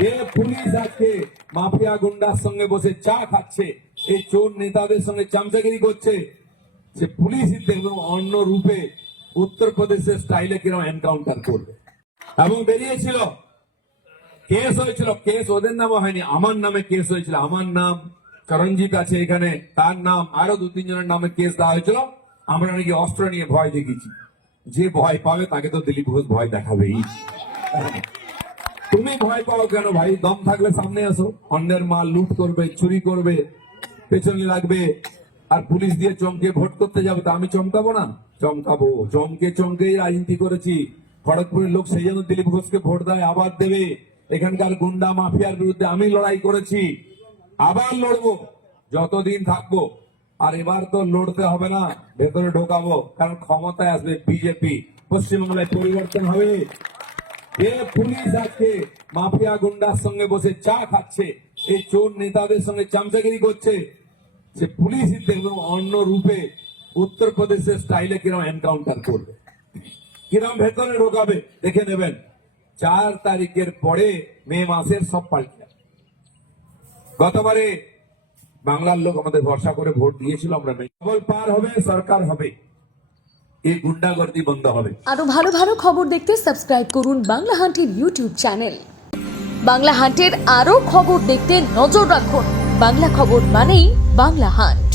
যে পুলিশ আজকে মাফিয়া গুন্ডার সঙ্গে বসে চা খাচ্ছে, এই চোর নেতাদের সঙ্গে চামচাগিরি করছে, সে পুলিশই দেখবেন অন্য রূপে উত্তরপ্রদেশের স্টাইলে কিরকম এনকাউন্টার করবে। এবং বেরিয়েছিল, কেস হয়েছিল, কেস ওদের নামে হয়নি, আমার নামে কেস হয়েছিল। আমার নাম চরঞ্জিত আছে এখানে, তার নাম আরো 2-3 জনের নামে কেস দেওয়া হয়েছিল। আমরা নাকি অস্ত্র নিয়ে ভয় দেখিয়েছি। যে ভয় পাবে তাকে তো দিলীপ ঘোষ ভয় দেখাবেই। তুমি ভয় পাও কেন ভাই? দম থাকলে সামনে আসো। অন্যের মাল লুট করবে, চুরি করবে, পেছনে লাগবে, আর পুলিশ দিয়ে চমকে ভোট করতে যাবে। তা আমি চমকাবো না? চমকাবো। চমকে চমকেই রাজনীতি করেছি। খড়গপুরের লোক সেই জন্য দিলীপ ঘোষকে ভোট দেয়, আবার দেবে। এখানকার গুন্ডা মাফিয়ার বিরুদ্ধে আমি লড়াই করেছি, আবার লড়বো যতদিন থাকবো। আর এবার তো লড়তে হবে না, ভেতরে ঢোকাবো, কারণ ক্ষমতায় আসবে বিজেপি। পশ্চিমবাংলায় পরিবর্তন হবে। যে পুলিশ আজকে মাফিয়া গুন্ডার সঙ্গে বসে চা খাচ্ছে, এই চোর নেতাদের সঙ্গে চামচাগিরি করছে, সে পুলিশই দেখবেন অন্য রূপে উত্তরপ্রদেশের স্টাইলে কিরকম এনকাউন্টার করবে, কিরকম ভেতরে ঢোকাবে দেখে নেবেন। 4 তারিখের পরে মে মাসের সব পাল্টে যাবে। গতবারে বাংলার লোক আমাদের ভরসা করে ভোট দিয়েছিল, আমরা কেবল পার হবে, সরকার হবে, এই গুন্ডাগর্দি বন্ধ হবে। আরো ভালো ভালো খবর দেখতে সাবস্ক্রাইব করুন বাংলা হান্টের ইউটিউব চ্যানেল। বাংলা হান্টের আরো খবর দেখতে নজর রাখুন। বাংলা খবর মানেই বাংলা হান্ট।